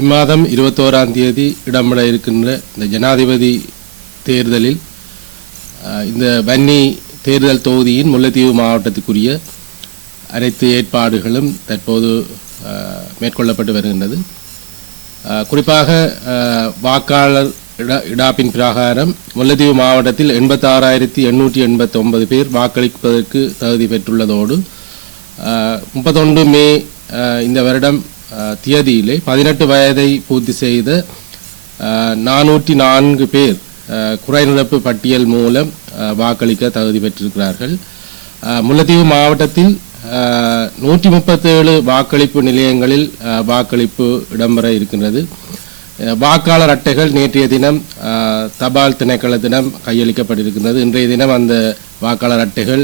இம்மாதம் இருபத்தோராம் தேதி இடம்பெற இருக்கின்ற இந்த ஜனாதிபதி தேர்தலில் இந்த வன்னி தேர்தல் தொகுதியின் முல்லைத்தீவு மாவட்டத்துக்குரிய அனைத்து ஏற்பாடுகளும் தற்போது மேற்கொள்ளப்பட்டு வருகின்றது. குறிப்பாக வாக்காளர் இட இடாப்பின் பிரகாரம் முல்லைத்தீவு மாவட்டத்தில் எண்பத்தாறாயிரத்தி எண்ணூற்றி எண்பத்தி ஒன்பது பேர் வாக்களிப்பதற்கு தகுதி பெற்றுள்ளதோடு முப்பத்தொன்று மே இந்த வருடம் தியதியிலே பதினெட்டு வயதை பூர்த்தி செய்த நானூற்றி நான்கு பேர் குறைநிரப்பு பட்டியல் மூலம் வாக்களிக்க தகுதி பெற்றிருக்கிறார்கள் முல்லைத்தீவு மாவட்டத்தில் நூற்றி முப்பத்தேழு வாக்களிப்பு நிலையங்களில் வாக்களிப்பு இடம்பெற இருக்கின்றது வாக்காளர் அட்டைகள் நேற்றைய தினம் தபால் திணைக்களத்திடம் கையளிக்கப்பட்டிருக்கின்றது இன்றைய தினம் அந்த வாக்காளர் அட்டைகள்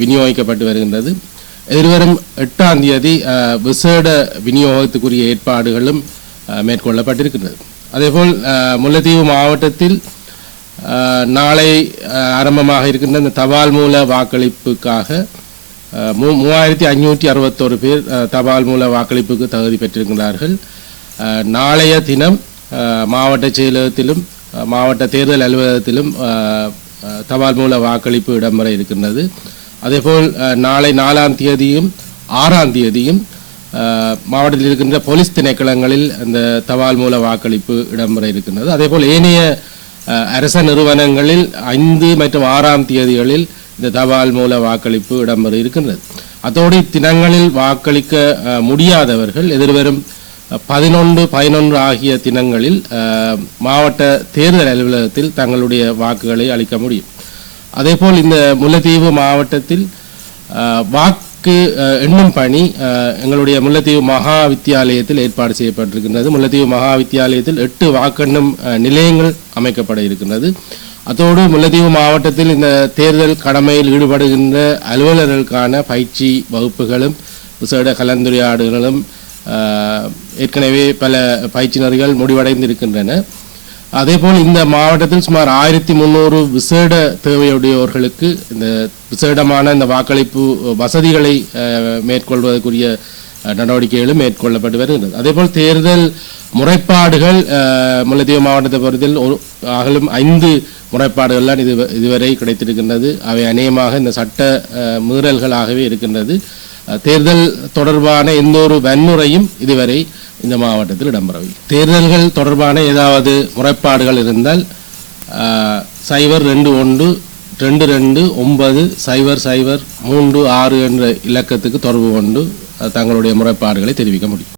விநியோகிக்கப்பட்டு வருகின்றது எதிர்வரும் எட்டாம் தேதி விசேட விநியோகத்துக்குரிய ஏற்பாடுகளும் மேற்கொள்ளப்பட்டிருக்கின்றது. அதேபோல் முல்லைத்தீவு மாவட்டத்தில் நாளை ஆரம்பமாக இருக்கின்ற இந்த தபால் மூல வாக்களிப்புக்காக மூ- மூவாயிரத்தி ஐநூற்றி அறுபத்தோரு பேர் தபால் மூல வாக்களிப்புக்கு தகுதி பெற்றிருக்கிறார்கள் நாளைய தினம் மாவட்ட செயலகத்திலும் மாவட்ட தேர்தல் அலுவலகத்திலும் தபால் மூல வாக்களிப்பு இடம்பெற இருக்கின்றது. அதேபோல் நாளை நாலாம் தேதியும் ஆறாம் தேதியும் மாவட்டத்தில் இருக்கின்ற போலீஸ் திணைக்களங்களில் அந்த தபால் மூல வாக்களிப்பு இடம்பெற இருக்கின்றது. அதேபோல் ஏனைய அரச நிறுவனங்களில் ஐந்து மற்றும் ஆறாம் தேதிகளில் இந்த தபால் மூல வாக்களிப்பு இடம்பெற இருக்கின்றது. அதோடு தினங்களில் வாக்களிக்க முடியாதவர்கள் எதிர்வரும் பதினொன்று பதினொன்று ஆகிய தினங்களில் மாவட்ட தேர்தல் அலுவலகத்தில் தங்களுடைய வாக்குகளை அளிக்க முடியும். அதேபோல் இந்த முல்லைத்தீவு மாவட்டத்தில் வாக்கு எண்ணும் பணி எங்களுடைய முல்லைத்தீவு மகா வித்தியாலயத்தில் ஏற்பாடு செய்யப்பட்டிருக்கின்றது. முல்லைத்தீவு மகா வித்தியாலயத்தில் எட்டு வாக்கெண்ணும் நிலையங்கள் அமைக்கப்பட இருக்கின்றது. அத்தோடு முல்லைத்தீவு மாவட்டத்தில் இந்த தேர்தல் கடமையில் ஈடுபடுகின்ற அலுவலர்களுக்கான பயிற்சி வகுப்புகளும் விசேட கலந்துரையாடுகளும் ஏற்கனவே பல பயிற்சினர்கள் முடிவடைந்திருக்கின்றன. அதேபோல் இந்த மாவட்டத்தில் சுமார் ஆயிரத்தி முந்நூறு விசேட தேவையுடையவர்களுக்கு இந்த விசேடமான இந்த வாக்களிப்பு வசதிகளை மேற்கொள்வதற்குரிய நடவடிக்கைகளும் மேற்கொள்ளப்பட்டு வருகிறது அதேபோல் தேர்தல் முறைப்பாடுகள் முல்லைத்தீவு மாவட்டத்தை பொறுத்தில் ஒரு அகலும் ஐந்து முறைப்பாடுகள்லாம் இது இதுவரை கிடைத்திருக்கின்றது. அவை அநேகமாக இந்த சட்ட மீறல்களாகவே இருக்கின்றது. தேர்தல் தொடர்பான எந்த ஒரு வன்முறையும் இதுவரை இந்த மாவட்டத்தில் இடம்பெறவை தேர்தல்கள் தொடர்பான ஏதாவது முறைப்பாடுகள் இருந்தால் சைபர் ரெண்டு ஒன்று ரெண்டு ரெண்டு ஒன்பது சைபர் சைபர் மூன்று ஆறு என்ற இலக்கத்துக்கு தொடர்பு கொண்டு தங்களுடைய முறைப்பாடுகளை தெரிவிக்க முடியும்.